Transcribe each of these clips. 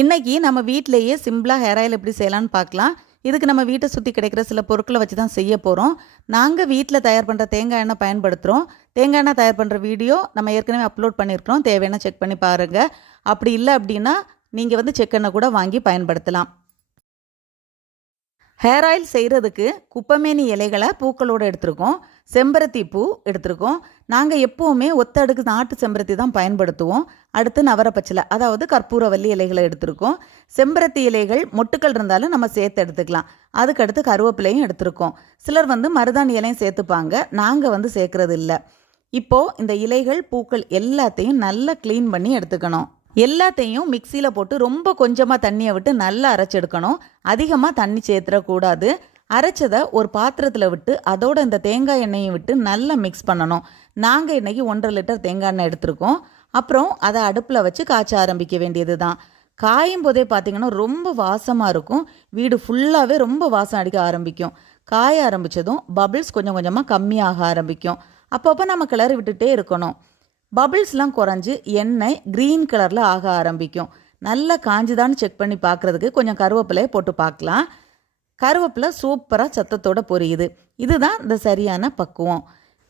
இன்னைக்கு நம்ம வீட்டிலேயே சிம்பிளாக ஹேர் ஆயில் எப்படி செய்யலாம்னு பார்க்கலாம். இதுக்கு நம்ம வீட்டை சுற்றி கிடைக்கிற சில பொருட்களை வச்சு தான் செய்ய போகிறோம் நாங்கள் வீட்டில் தயார் பண்ணுற தேங்காய் எண்ணெய் பயன்படுத்துகிறோம் தேங்காய் எண்ணெய் தயார் பண்ணுற வீடியோ நம்ம ஏற்கனவே அப்லோட் பண்ணியிருக்கிறோம். தேவையான செக் பண்ணி பாருங்கள் அப்படி இல்லை அப்படின்னா நீங்கள் வந்து செக் எண்ணெய் கூட வாங்கி பயன்படுத்தலாம். ஹேர் ஆயில் செய்கிறதுக்கு குப்பமேனி இலைகளை பூக்களோடு எடுத்திருக்கோம். செம்பருத்தி பூ எடுத்திருக்கோம். நாங்கள் எப்போவுமே ஒத்த அடுக்கு நாட்டு செம்பருத்தி தான் பயன்படுத்துவோம். அடுத்து நவரப்பச்சிலை அதாவது கற்பூரவல்லி இலைகளை எடுத்திருக்கோம். செம்பருத்தி இலைகள் மொட்டுக்கள் இருந்தாலும் நம்ம சேர்த்து எடுத்துக்கலாம். அதுக்கடுத்து கருவேப்பிலையும் எடுத்திருக்கோம். சிலர் வந்து மருதாணி இலையும் சேர்த்துப்பாங்க. நாங்கள் வந்து சேர்க்கறது இல்லை. இப்போது இந்த இலைகள் பூக்கள் எல்லாத்தையும் நல்லா க்ளீன் பண்ணி எடுத்துக்கணும். எல்லாத்தையும் மிக்சியில் போட்டு ரொம்ப கொஞ்சமாக தண்ணியை விட்டு நல்லா அரைச்செடுக்கணும். அதிகமாக தண்ணி சேர்த்துடக்கூடாது அரைச்சதை ஒரு பாத்திரத்தில் விட்டு அதோட இந்த தேங்காய் எண்ணெயை விட்டு நல்லா மிக்ஸ் பண்ணணும். நாங்கள் இன்றைக்கி ஒன்றரை லிட்டர் தேங்காய் எண்ணெய் எடுத்திருக்கோம். அப்புறம் அதை அடுப்பில் வச்சு காய்ச்ச ஆரம்பிக்க வேண்டியது தான் காயும் போதே பார்த்தீங்கன்னா ரொம்ப வாசமாக இருக்கும். வீடு ஃபுல்லாகவே ரொம்ப வாசம் அடிக்க ஆரம்பிக்கும். காய ஆரம்பித்ததும் பபிள்ஸ் கொஞ்சம் கொஞ்சமாக கம்மியாக ஆரம்பிக்கும். அப்பப்போ நம்ம கிளறி விட்டுட்டே இருக்கணும். பபிள்ஸ்லாம் குறைஞ்சி எண்ணெய் க்ரீன் கலரில் ஆக ஆரம்பிக்கும். நல்லா காஞ்சுதான்னு செக் பண்ணி பார்க்குறதுக்கு கொஞ்சம் கருவேப்பிலையை போட்டு பார்க்கலாம். கருவேப்பிலை சூப்பராக சத்தத்தோடு பொரியுது. இதுதான் இந்த சரியான பக்குவம்.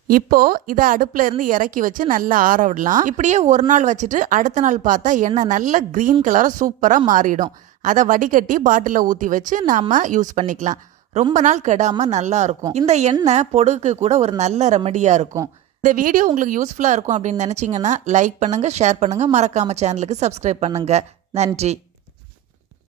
இப்போது இதை அடுப்பில் இருந்து இறக்கி வச்சு நல்லா ஆற விடலாம். இப்படியே ஒரு நாள் வச்சுட்டு அடுத்த நாள் பார்த்தா எண்ணெய் நல்ல க்ரீன் கலராக சூப்பராக மாறிடும். அதை வடிகட்டி பாட்டிலில் ஊற்றி வச்சு நாம் யூஸ் பண்ணிக்கலாம். ரொம்ப நாள் கெடாமல் நல்லா இருக்கும். இந்த எண்ணெய் பொடுக்கு கூட ஒரு நல்ல ரெமடியாக இருக்கும். இந்த வீடியோ உங்களுக்கு யூஸ்ஃபுல்லாக இருக்கும் அப்படின்னு நினச்சிங்கன்னா லைக் பண்ணுங்கள் ஷேர் பண்ணுங்கள் மறக்காமல் சேனலுக்கு சப்ஸ்கிரைப் பண்ணுங்கள் நன்றி.